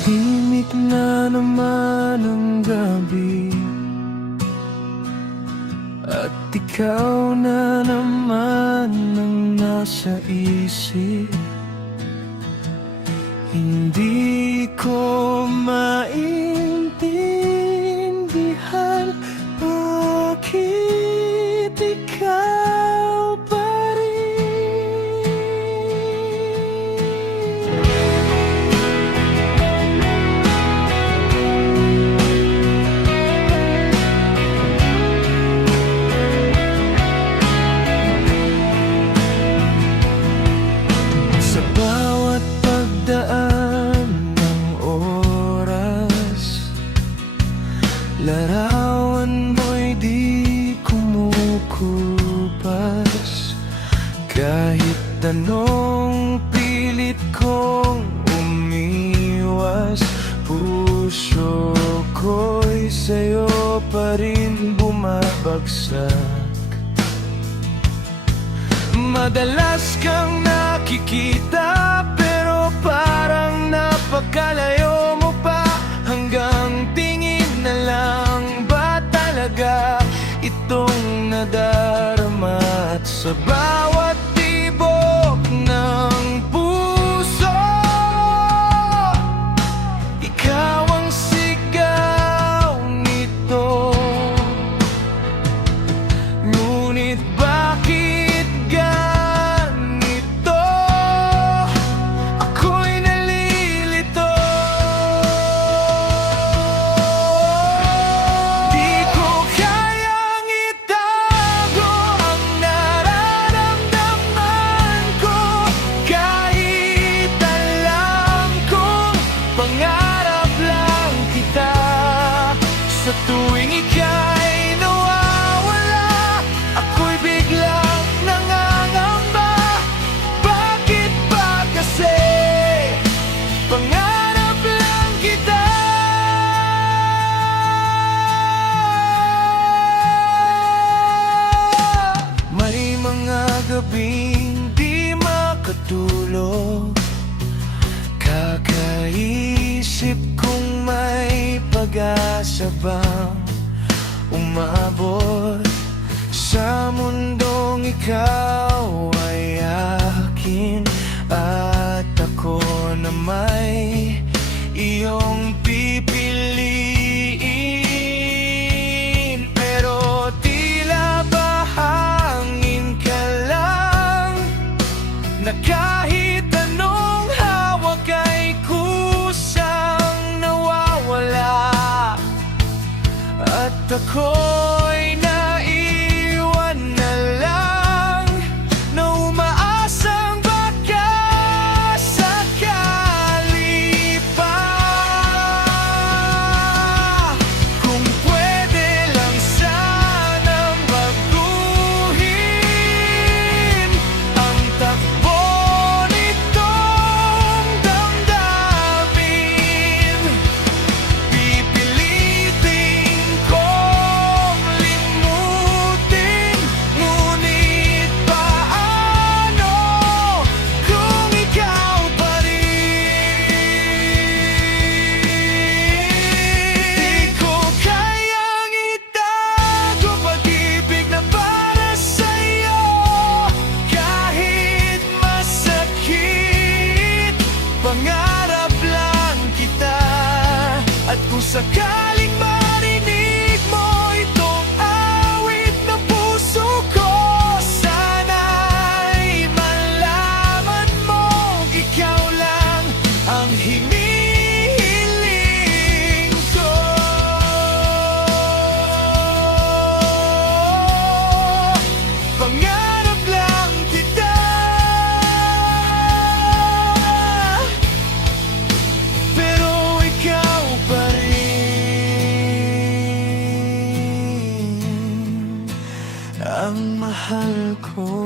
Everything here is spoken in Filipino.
Tahimik na naman ang gabi, at ikaw na naman ang nasa isip. Hindi ko maintindihan bakit ikaw pa rin. Sa bawat pagdaan ng oras, larawan mo'y di kumukupas. Kahit anong pilit kong umiwas, puso ko'y sa'yo pa rin bumabagsak. Madalas kang nakikita, pero parang napakalayo mo pa. Hanggang tingin na lang ba talaga itong nadarama? At sa bawat tibok ng puso, ikaw ang sigaw nito. Ngunit bakit ganito? Ako'y nalilito. Di ko kayang itago ang nararamdaman ko, kahit alam kong pangarap lang kita. Sa tuwing ika'y nawawala, ako'y biglang nangangamba. Bakit ba kasi? Pangarap lang kita. May mga gabing di makatulog, kakaisip kung may pag-asa bang umabot sa mundong ikaw ay akin, at ako na may iyong pipiliin. Pero tila ba hangin ka lang, na kahit anong hawak ay kusang nawawala. At ako'y naiwan na lang, na umaasang baka sakali pa. Kung pwede lang sanang baguhin ang takbo nitong damdamin, pipilitin kong limutin. Ngunit paano kung ikaw pa rin? Di ko kayang itago pag-ibig na para sa'yo, kahit masakit. Pangarap lang kita, at kung sakaling marinig mo itong awit na puso ko, sana'y malaman mo ikaw lang ang hinihiling ko. Pangarap lang kita, pero ikaw pa rin ang mahal ko.